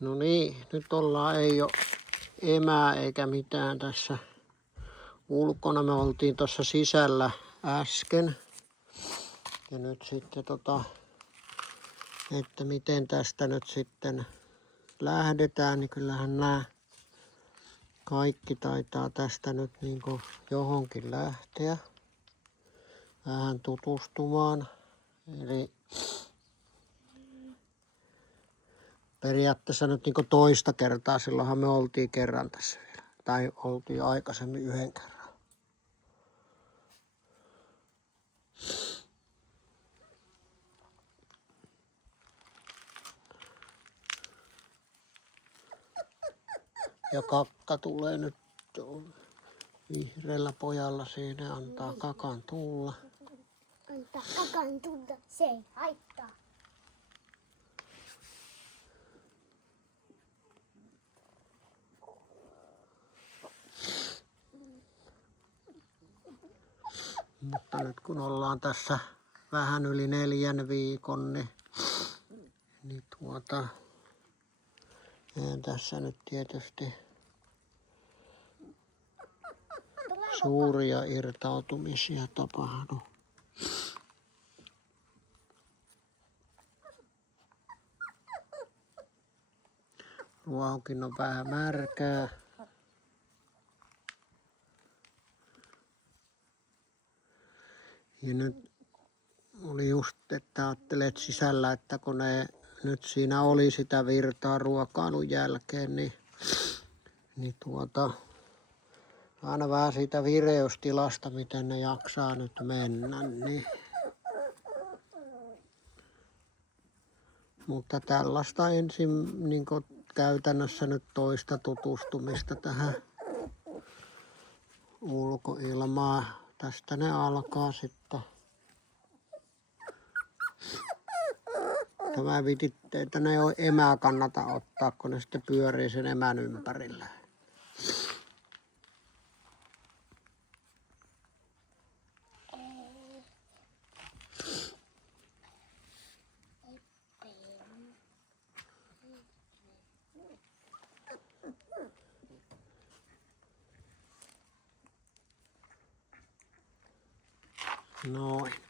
No niin, nyt ei ole emää eikä mitään tässä ulkona. Me oltiin tuossa sisällä äsken. Ja nyt sitten että miten tästä nyt sitten lähdetään, niin kyllähän nämä kaikki taitaa tästä nyt niin kuin johonkin lähteä vähän tutustumaan. Eli periaatteessa nyt niin kuin toista kertaa, silloinhan me oltiin kerran tässä vielä. Tai oltiin aikaisemmin yhden kerran. Ja kakka tulee nyt vihreällä pojalla, siinä antaa kakan tulla. Antaa kakan tulla, se ei haittaa. Mutta nyt kun ollaan tässä vähän yli 4 viikon, niin eihän tässä nyt tietysti suuria irtautumisia tapahdu. Ruohokin on vähän märkää. Ja nyt oli just, että ajattelet sisällä, että kun ne nyt siinä oli sitä virtaa ruokailun jälkeen, niin aina vähän siitä vireystilasta, miten ne jaksaa nyt mennä, niin. Mutta tällaista ensin niin käytännössä nyt toista tutustumista tähän ulkoilmaan. Tästä ne alkaa sitten. Tämä vititte, että ne ei ole emää kannata ottaa, kun ne sitten pyörii sen emän ympärillä. Noin.